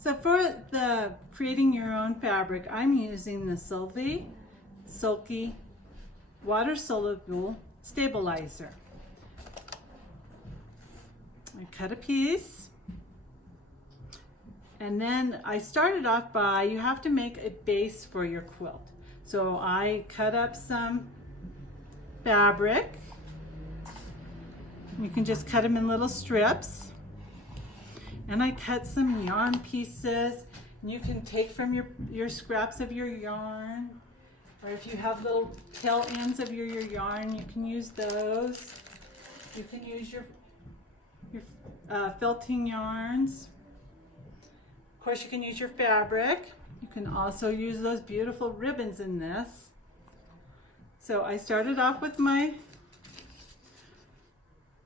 So for the creating your own fabric, I'm using the Sylvie Sulky Water Soluble Stabilizer. I cut a piece, and then I started off by, you have to make a base for your quilt. So I cut up some fabric. You can just cut them in little strips. And I cut some yarn pieces. And you can take from your scraps of your yarn, or if you have little tail ends of your yarn, you can use those. You can use your felting yarns. Of course, you can use your fabric. You can also use those beautiful ribbons in this. So I started off with my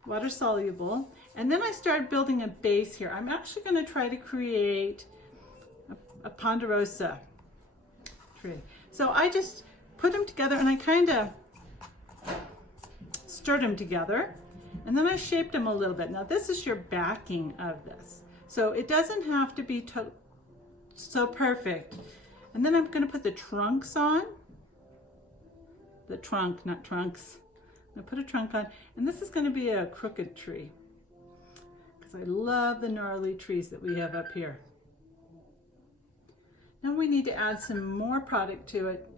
water soluble, and then I started building a base here. I'm actually going to try to create a ponderosa tree. So I just put them together and I kind of stirred them together, and then I shaped them a little bit. Now this is your backing of this, so it doesn't have to be so perfect. And then I'm going to put the trunks on. The trunk, not trunks. I'm going to put a trunk on, and this is going to be a crooked tree because I love the gnarly trees that we have up here. Now we need to add some more product to it.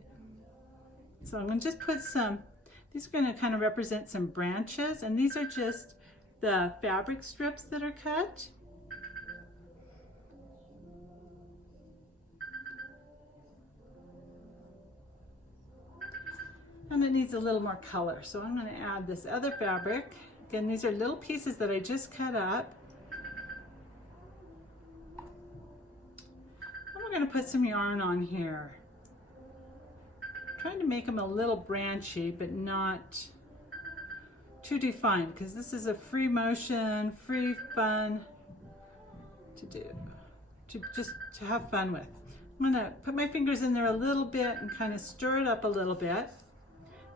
So I'm going to just put some, these are going to kind of represent some branches, and these are just the fabric strips that are cut. And it needs a little more color, so I'm going to add this other fabric. Again, these are little pieces that I just cut up. And we're going to put some yarn on here. I'm trying to make them a little branchy, but not too defined, because this is a free motion, free fun to do, just to have fun with. I'm going to put my fingers in there a little bit and kind of stir it up a little bit.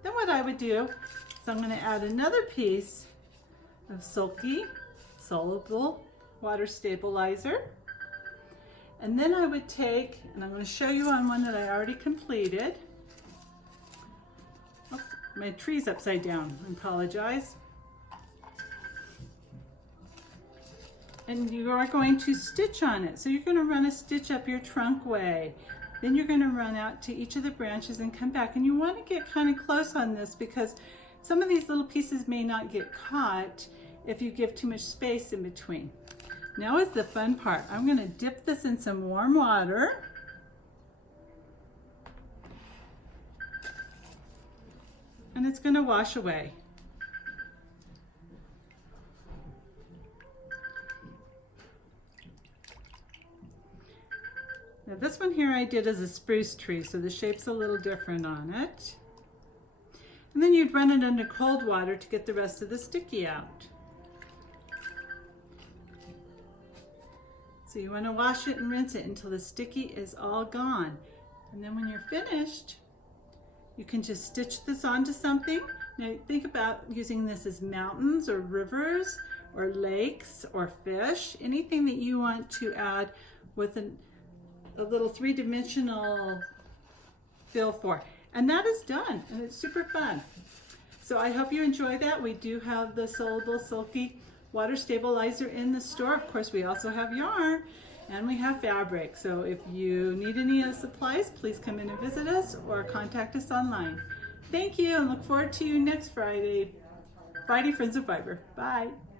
Then what I would do is I'm going to add another piece of Sulky Soluble Water Stabilizer. And then I would take, and I'm going to show you on one that I already completed. Oh, my tree's upside down, I apologize. And you are going to stitch on it. So you're going to run a stitch up your trunk way. Then you're going to run out to each of the branches and come back. And you want to get kind of close on this because some of these little pieces may not get caught if you give too much space in between. Now is the fun part. I'm going to dip this in some warm water. And it's going to wash away. Now this one here I did as a spruce tree, so the shape's a little different on it. And then you'd run it under cold water to get the rest of the sticky out. So you want to wash it and rinse it until the sticky is all gone. And then when you're finished, you can just stitch this onto something. Now think about using this as mountains or rivers or lakes or fish, anything that you want to add with a little three-dimensional feel for. And that is done, and it's super fun. So I hope you enjoy that. We do have the Soluble Sulky Water Stabilizer in the store. Of course, we also have yarn and we have fabric. So if you need any of the supplies, please come in and visit us or contact us online. Thank you, and look forward to you next Friday. Friday Friends of Fiber. Bye.